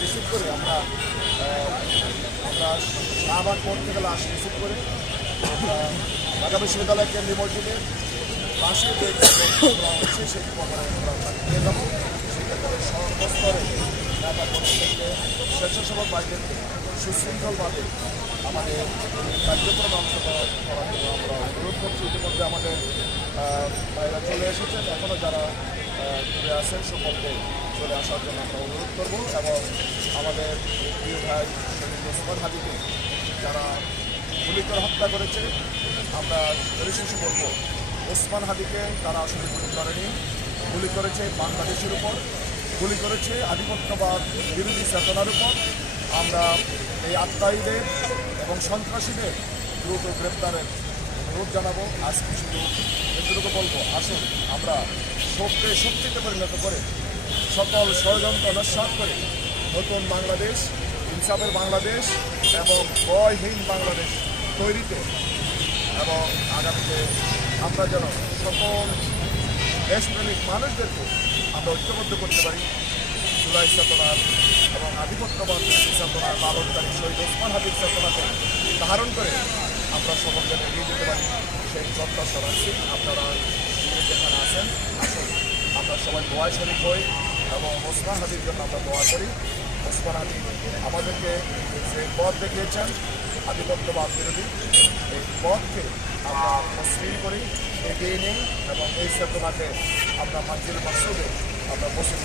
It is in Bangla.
রিসিভ করে আমরা শাহবাগ কোর্ট থেকে লাশ রিসিভ করে আমরা ঢাকা বিশ্ববিদ্যালয় কেন্দ্রীয় মসজিদের পাশে যে হচ্ছে সেই কবরে আমরা নিয়ে যাবো। সেক্ষেত্রে সর্বস্তরে ঢাকা কোর্ট থেকে স্বেচ্ছাসেবক বাহিনীকে সুশৃঙ্খলভাবে আমাদের কার্যক্রম অংশগ্রহণ করার জন্য আমরা অনুরোধ করছি। ইতিমধ্যে আমাদের ভাইরা চলে এসেছেন, এখনও যারা ঘুরে আসেন সকলকে চলে আসার জন্য আমরা অনুরোধ করব। এবং আমাদের প্রিয় ভাই শহীদ ওসমান হাদিকে যারা গুলি করে হত্যা করেছে, আমরা পরিশেষে বলব ওসমান হাদিকে তারা আসলে গুলি করেনি, গুলি করেছে বাংলাদেশের উপর, গুলি করেছে আধিপত্যবাদ বিরোধী চেতনার উপর। আমরা এই আত্মায়ীদের এবং সন্ত্রাসীদের দ্রুত গ্রেপ্তারের অনুরোধ জানাবো। আজকে শুধু এটুকু বলবো, আসুন আমরা শক্তিতে পরিণত করে সকল ষড়যন্ত্র নস্যাৎ করে নতুন বাংলাদেশ, ইনসাফের বাংলাদেশ এবং ভয়হীন বাংলাদেশ তৈরিতে এবং আগামীতে আমরা যেন সকল দেশপ্রেমিক মানুষদেরকে আমরা ঐক্যবদ্ধ করতে পারি। জুলাই চেতনার এবং আধিপত্যবাদ চেতনার লালনকারী শহীদ ওসমান হাদির চেতনাকে ধারণ করে আমরা সকলকে এগিয়ে যেতে পারি, সেই প্রত্যাশা রাখছি। আপনারা যেখানে আছেন আসুন আমরা সবাই দোয়ায় শরীক হই এবং ওসমান হাদির জন্য আমরা দোয়া করি। ওসমান হাদি আমাদেরকে যে পথ দেখিয়েছেন আধিপত্যবাদ বিরোধী, এই পথকে আমরা মসৃণ করি, এগিয়ে নিই এবং এই চেতনাকে আমরা মানজিল মাকসুদে আমরা বসে